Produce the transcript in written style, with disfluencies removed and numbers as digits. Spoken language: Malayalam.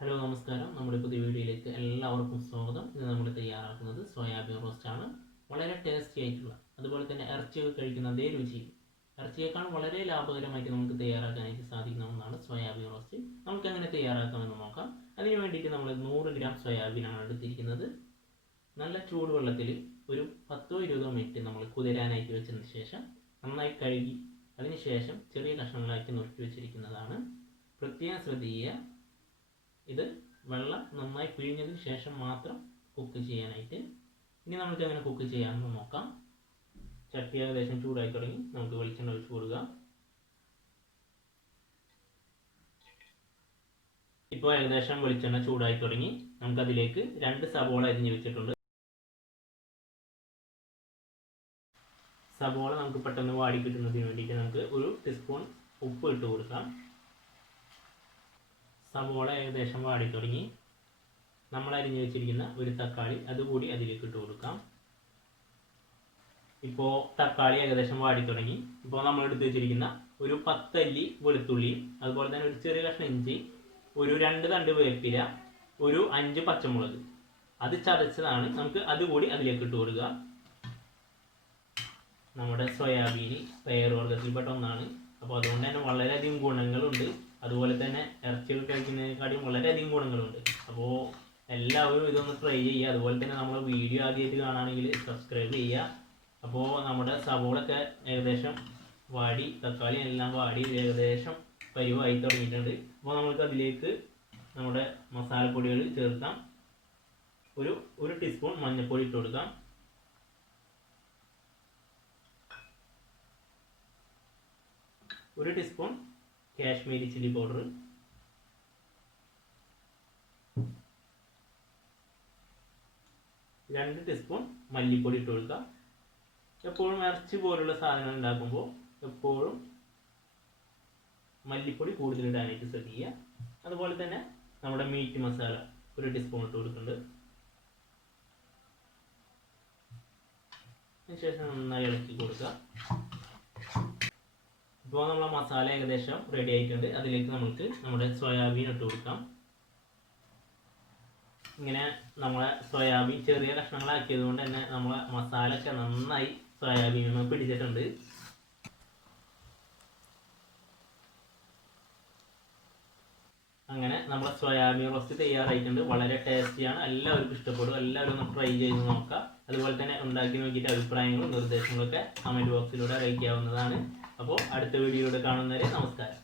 ഹലോ നമസ്കാരം. നമ്മുടെ പുതിയ വീഡിയോയിലേക്ക് എല്ലാവർക്കും സ്വാഗതം. ഇത് നമ്മൾ തയ്യാറാക്കുന്നത് സോയാബീൻ റോസ്റ്റ് ആണ്. വളരെ ടേസ്റ്റി ആയിട്ടുള്ള, അതുപോലെ തന്നെ ഇറച്ചിയൊക്കെ കഴിക്കുന്ന അതേ രുചി, ഇറച്ചിയേക്കാൾ വളരെ ലാഭകരമായിട്ട് നമുക്ക് തയ്യാറാക്കാനായിട്ട് സാധിക്കുന്ന ഒന്നാണ് സോയാബീൻ റോസ്റ്റ്. നമുക്ക് എങ്ങനെ തയ്യാറാക്കാമെന്ന് നോക്കാം. അതിന് വേണ്ടിയിട്ട് നമ്മൾ 100 ഗ്രാം സോയാബീനാണ് എടുത്തിരിക്കുന്നത്. നല്ല ചൂടുവെള്ളത്തിൽ ഒരു 10-20 മിനിറ്റ് നമ്മൾ കുതിരാനായിട്ട് വെച്ചതിന് ശേഷം നന്നായി കഴുകി അതിന് ശേഷം ചെറിയ കഷ്ണങ്ങളാക്കി നുറുക്കി വെച്ചിരിക്കുന്നതാണ്. പ്രത്യേകം ശ്രദ്ധിക്കുക, ഇത് വെള്ളം നന്നായി പിഴിഞ്ഞതിന് ശേഷം മാത്രം കുക്ക് ചെയ്യാനായിട്ട്. ഇനി നമുക്ക് എങ്ങനെ കുക്ക് ചെയ്യാമെന്ന് നോക്കാം. ചട്ടി ഏകദേശം ചൂടായി തുടങ്ങി. നമുക്ക് വെളിച്ചെണ്ണ ഒഴിച്ച് കൊടുക്കുക. ഇപ്പോൾ ഏകദേശം വെളിച്ചെണ്ണ ചൂടായി തുടങ്ങി. നമുക്കതിലേക്ക് 2 സവോള അരിഞ്ഞ് വെച്ചിട്ടുണ്ട്. സവോള നമുക്ക് പെട്ടെന്ന് വാടി കിട്ടുന്നതിന് വേണ്ടിയിട്ട് നമുക്ക് 1 ടീസ്പൂൺ ഉപ്പ് ഇട്ട് കൊടുക്കാം. സവോള ഏകദേശം വാടി തുടങ്ങി. നമ്മൾ അരിഞ്ഞു വെച്ചിരിക്കുന്ന ഒരു തക്കാളി അതുകൂടി അതിലേക്ക് ഇട്ട് കൊടുക്കാം. ഇപ്പോൾ തക്കാളി ഏകദേശം വാടി തുടങ്ങി. ഇപ്പോൾ നമ്മൾ എടുത്ത് വെച്ചിരിക്കുന്ന ഒരു 10 അല്ലി വെളുത്തുള്ളിയും അതുപോലെ തന്നെ ഒരു ചെറിയ കഷ്ണം ഇഞ്ചി, ഒരു 2 തണ്ട് വേപ്പില, ഒരു 5 പച്ചമുളക് അത് ചതച്ചതാണ്. നമുക്ക് അതുകൂടി അതിലേക്ക് ഇട്ട് കൊടുക്കുക. നമ്മുടെ സോയാബീൻ പയറുവർഗ്ഗത്തിൽപ്പെട്ട ഒന്നാണ്. അപ്പോൾ അതുകൊണ്ട് തന്നെ വളരെയധികം ഗുണങ്ങളുണ്ട്. അതുപോലെ തന്നെ ഇറച്ചികൾ കഴിക്കുന്നതിനെക്കാട്ടിയും വളരെയധികം ഗുണങ്ങളുണ്ട്. അപ്പോൾ എല്ലാവരും ഇതൊന്ന് ട്രൈ ചെയ്യുക. അതുപോലെ തന്നെ നമ്മുടെ വീഡിയോ ആദ്യമായിട്ട് കാണുകയാണെങ്കിൽ സബ്സ്ക്രൈബ് ചെയ്യുക. അപ്പോൾ നമ്മുടെ സവോളൊക്കെ ഏകദേശം വാടി, തക്കാളി എല്ലാം വാടി ഏകദേശം പരിവായി തുടങ്ങിയിട്ടുണ്ട്. അപ്പോൾ നമുക്ക് അതിലേക്ക് നമ്മുടെ മസാലപ്പൊടികൾ ചേർക്കാം. ഒരു ടീസ്പൂൺ മഞ്ഞൾപ്പൊടി ഇട്ട് കൊടുക്കാം. ഒരു teaspoon Kashmiri chilli powder, 2 teaspoon മല്ലിപ്പൊടി ഇട്ട് കൊടുക്കുക. എപ്പോഴും ഇറച്ചി പോലുള്ള സാധനങ്ങൾ ഉണ്ടാക്കുമ്പോൾ എപ്പോഴും മല്ലിപ്പൊടി കൂടുതൽ ഇടാനായിട്ട് ശ്രദ്ധിക്കുക. അതുപോലെ തന്നെ നമ്മുടെ മീറ്റ് മസാല 1 ടീസ്പൂൺ ഇട്ട് കൊടുക്കുന്നുണ്ട്. അതിനുശേഷം നന്നായി ഇളക്കി കൊടുക്കുക. ഇപ്പോൾ നമ്മളെ മസാല ഏകദേശം റെഡി ആയിട്ടുണ്ട്. അതിലേക്ക് നമുക്ക് നമ്മുടെ സോയാബീൻ ഇട്ട് കൊടുക്കാം. ഇങ്ങനെ നമ്മളെ സോയാബീൻ ചെറിയ കഷ്ണങ്ങളാക്കിയത് കൊണ്ട് തന്നെ നമ്മളെ മസാല ഒക്കെ നന്നായി സോയാബീനിൽ പിടിച്ചിട്ടുണ്ട്. അങ്ങനെ നമ്മുടെ സോയാബീൻ റോസ്റ്റ് തയ്യാറായിട്ടുണ്ട്. വളരെ ടേസ്റ്റിയാണ്. എല്ലാവർക്കും ഇഷ്ടപ്പെടും. എല്ലാവരും ഒന്ന് ട്രൈ ചെയ്ത് നോക്കാം. അതുപോലെ തന്നെ ഉണ്ടാക്കി നോക്കിയിട്ട് അഭിപ്രായങ്ങളും നിർദ്ദേശങ്ങളൊക്കെ കമൻറ്റ് ബോക്സിലൂടെ അറിയിക്കാവുന്നതാണ്. അപ്പോൾ അടുത്ത വീഡിയോയിലൂടെ കാണുന്നവരെ നമസ്കാരം.